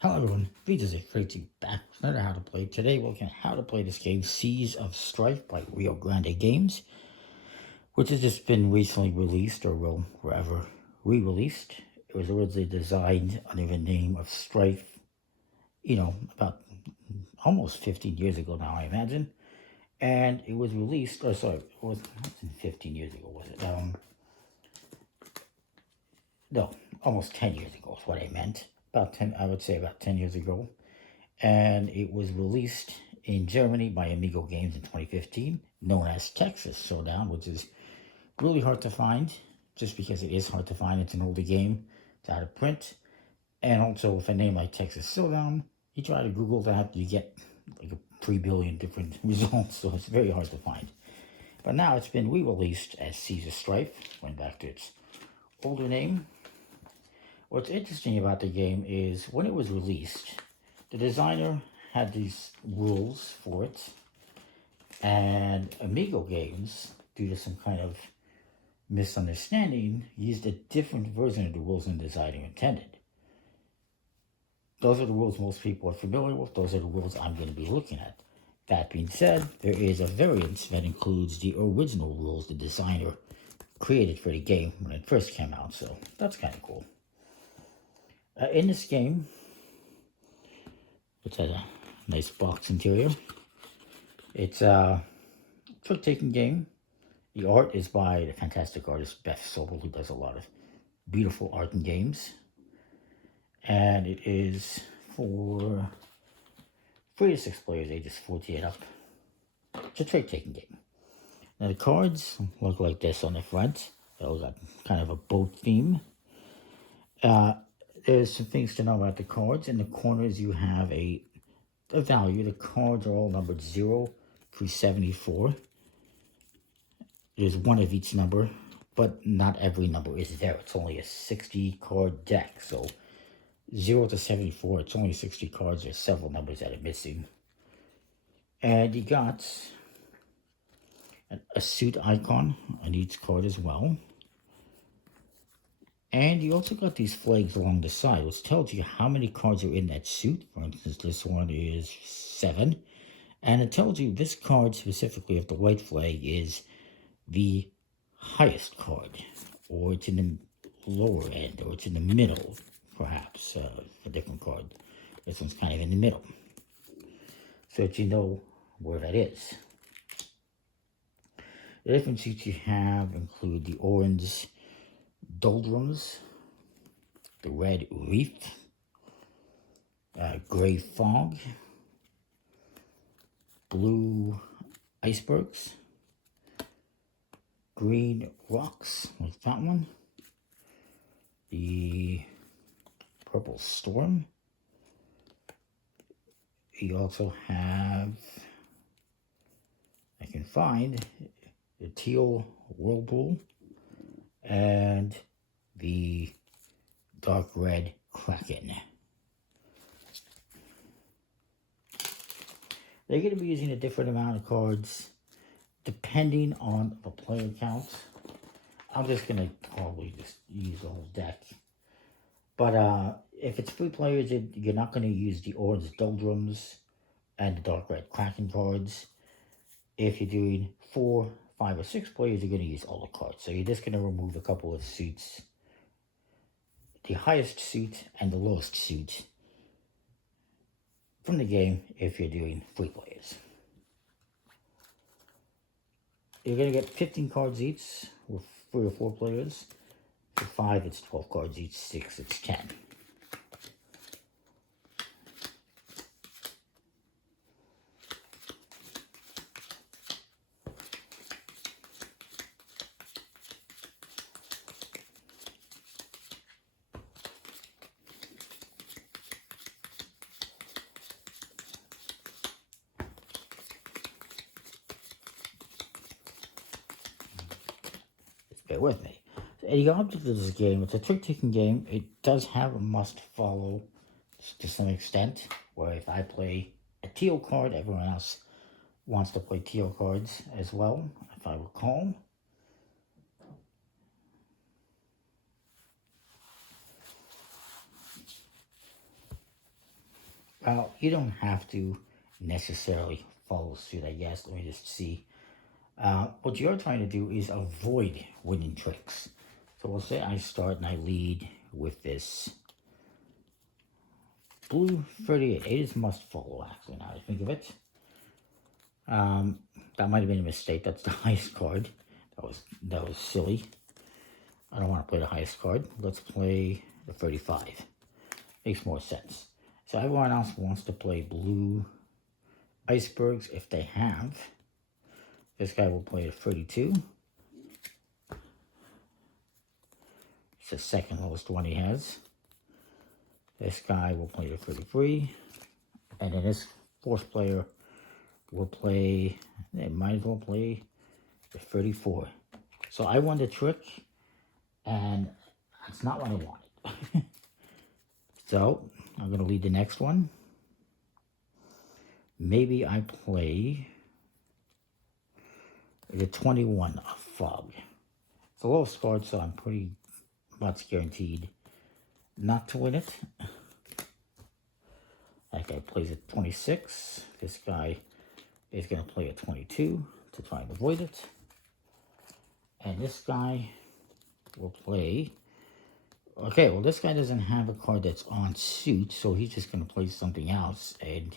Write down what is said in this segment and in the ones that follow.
Hello everyone, Vita's a crazy back with another how to play. Today we're looking at how to play this game, Seas of Strife by Rio Grande Games, which has just been recently released or will forever re-released. It was originally designed under the name of Strife, about almost 15 years ago now, I imagine. And it was released, it wasn't 15 years ago, was it? No, almost 10 years ago is what I meant. About 10, I would say about 10 years ago. And it was released in Germany by Amigo Games in 2015, known as Texas Showdown, which is really hard to find, just because it is hard to find. It's an older game, it's out of print, and also with a name like Texas Showdown, you try to Google that, you get like 3 billion different results, so it's very hard to find. But now it's been re-released as Seas of Strife, went back to its older name. What's interesting about the game is when it was released, the designer had these rules for it, and Amigo Games, due to some kind of misunderstanding, used a different version of the rules than the designer intended. Those are the rules most people are familiar with. Those are the rules I'm going to be looking at. That being said, there is a variant that includes the original rules the designer created for the game when it first came out, so that's kind of cool. In this game, which has a nice box interior, it's a trick-taking game. The art is by the fantastic artist Beth Sobel, who does a lot of beautiful art in games. And it is for 3 to 6 players, ages 48 up. It's a trick-taking game. Now the cards look like this on the front. They've got kind of a boat theme. There's some things to know about the cards. In the corners you have a value. The cards are all numbered 0 through 74. There's one of each number, but not every number is there. It's only a 60 card deck, so 0 to 74, it's only 60 cards. There's several numbers that are missing. And you got a suit icon on each card as well. And you also got these flags along the side, which tells you how many cards are in that suit. For instance, this one is 7. And it tells you this card specifically, if the white flag is the highest card, or it's in the lower end, or it's in the middle, perhaps, a different card. This one's kind of in the middle, so that you know where that is. The different suits you have include the orange doldrums, the red reef, gray fog, blue icebergs, green rocks, like that one, the purple storm. You also have, I can find, the teal whirlpool and the dark red kraken. They're going to be using a different amount of cards depending on the player count. I'm just going to probably just use the whole deck. But if it's 3 players, you're not going to use the orange doldrums and the dark red kraken cards. If you're doing 4, 5, or 6 players, you're going to use all the cards. So you're just going to remove a couple of suits. The highest suit and the lowest suit from the game if you're doing 3 players. You're going to get 15 cards each with 3 or 4 players. For 5, it's 12 cards each. 6, it's 10. Bear with me. The object of this game, it's a trick-taking game. It does have a must-follow to some extent, where if I play a teal card, everyone else wants to play teal cards as well, if I recall. Well, you don't have to necessarily follow suit, I guess. Let me just see. What you're trying to do is avoid winning tricks. So we'll say I start and I lead with this blue 38. It is must follow, actually, now I think of it. That might have been a mistake. That's the highest card. That was silly. I don't want to play the highest card. Let's play the 35. Makes more sense. So everyone else wants to play blue icebergs if they have. This guy will play the 32. It's the second lowest one he has. This guy will play the 33. And then this fourth player will play, they might as well play the 34. So I won the trick, and that's not what I wanted. So I'm going to lead the next one. Maybe I play the 21 of fog. It's a lowest card, so I'm pretty much guaranteed not to win it. That guy plays a 26. This guy is going to play a 22 to try and avoid it. And this guy will play... Okay, well, this guy doesn't have a card that's on suit, so he's just going to play something else. And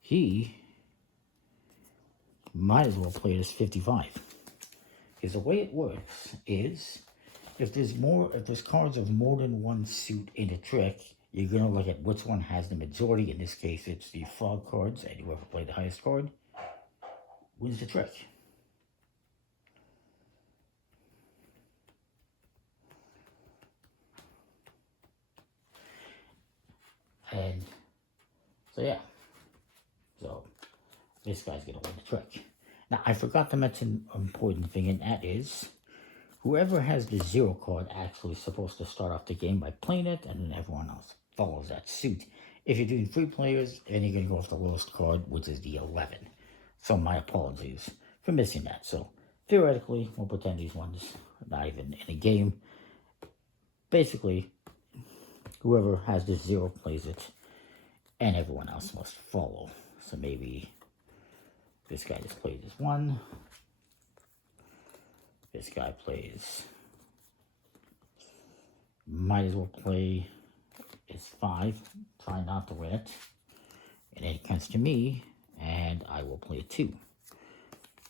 he might as well play this 55. Because the way it works is, if there's cards of more than one suit in a trick, you're going to look at which one has the majority. In this case, it's the fog cards, and whoever played the highest card wins the trick. And so, yeah. So, this guy's going to win the trick. Now, I forgot to mention an important thing, and that is, whoever has the 0 card actually is supposed to start off the game by playing it, and then everyone else follows that suit. If you're doing 3 players, then you're going to go off the lowest card, which is the 11. So my apologies for missing that. So, theoretically, we'll pretend these ones are not even in a game. Basically, whoever has the 0 plays it, and everyone else must follow. So maybe this guy just plays this 1. This guy plays... Might as well play his 5. Try not to win it. And then it comes to me, and I will play a 2.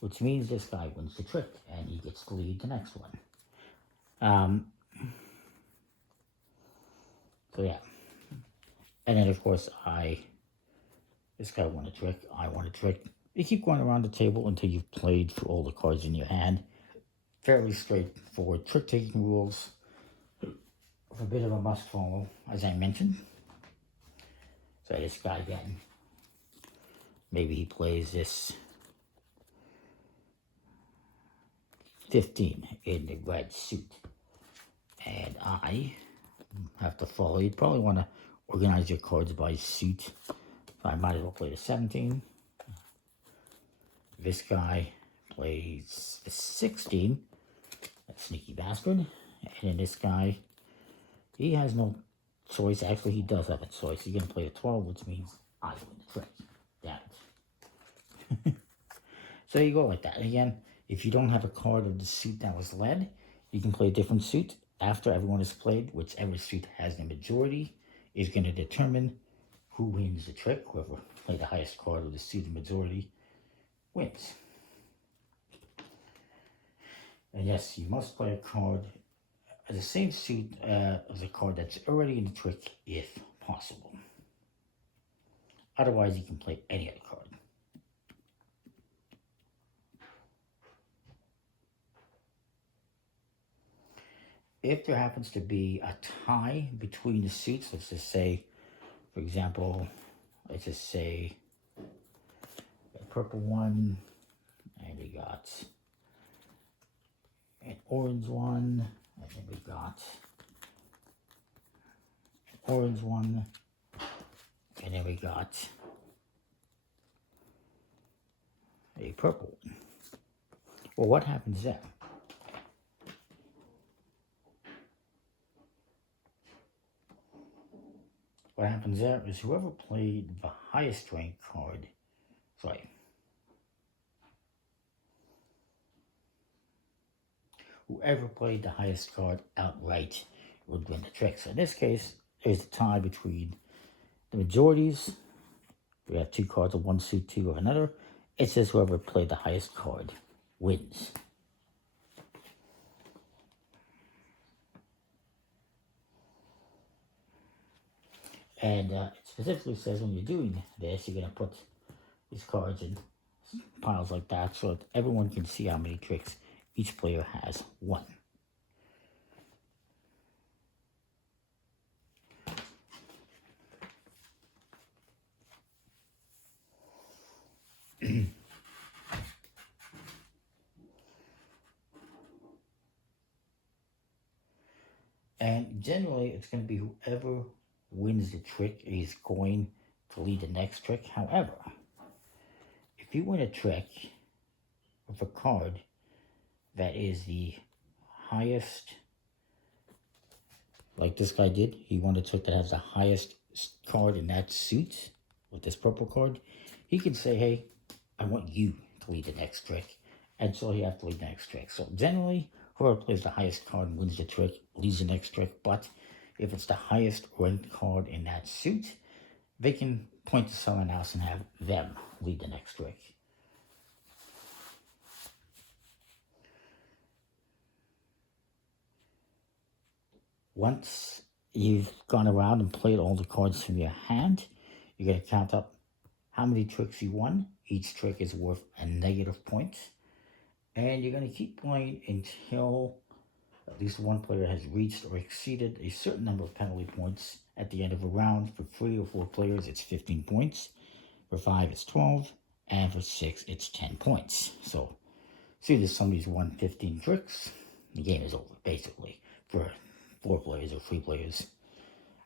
Which means this guy wins the trick, and he gets to lead the next one. So yeah. And then, of course, this guy won a trick, I won a trick. You keep going around the table until you've played through all the cards in your hand. Fairly straightforward trick-taking rules. A bit of a must-follow, as I mentioned. So this guy again. Maybe he plays this 15 in the red suit. And I have to follow. You'd probably want to organize your cards by suit. So I might as well play the 17. This guy plays the 16. That sneaky bastard. And then this guy, he has no choice. Actually, he does have a choice. He's going to play the 12, which means I win the trick. Damn it. So you go like that. And again, if you don't have a card of the suit that was led, you can play a different suit. After everyone is played, whichever suit has the majority is going to determine who wins the trick. Whoever played the highest card of the suit, the majority, wins. And yes, you must play a card the same suit as a card that's already in the trick if possible. Otherwise, you can play any other card. If there happens to be a tie between the suits, let's just say, for example, let's just say a purple one, and we got an orange one, and then we got an orange one, and then we got a purple one. Well, what happens then? what happens there is whoever played the highest ranked card, whoever played the highest card outright would win the trick. So in this case, there's a tie between the majorities. We have two cards of one suit, two of another. It says whoever played the highest card wins. And it specifically says when you're doing this, you're going to put these cards in piles like that so that everyone can see how many tricks each player has won. And generally, it's going to be whoever wins the trick is going to lead the next trick. However, if you win a trick with a card that is the highest, like this guy did, he won a trick that has the highest card in that suit with this purple card, he can say, hey, I want you to lead the next trick. And so you have to lead the next trick. So generally, whoever plays the highest card wins the trick, leads the next trick. But if it's the highest ranked card in that suit, they can point to someone else and have them lead the next trick. Once you've gone around and played all the cards from your hand, you're going to count up how many tricks you won. Each trick is worth a negative point. And you're going to keep playing until at least one player has reached or exceeded a certain number of penalty points at the end of a round. For 3 or 4 players, it's 15 points. For 5, it's 12. And for 6, it's 10 points. So, see if somebody's won 15 tricks, the game is over, basically, for 4 players or 3 players.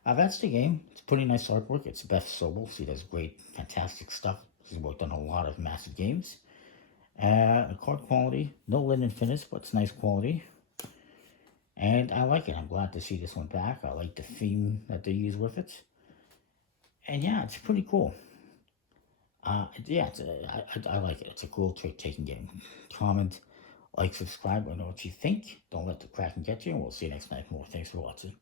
That's the game. It's pretty nice artwork. It's Beth Sobel. She does great, fantastic stuff. She's worked on a lot of massive games. Card quality, no linen finish, but it's nice quality. And I like it. I'm glad to see this one back. I like the theme that they use with it. And yeah, it's pretty cool. Yeah, I like it. It's a cool trick-taking game. Comment, like, subscribe. I know what you think. Don't let the Kraken get you. And we'll see you next night. More. Thanks for watching.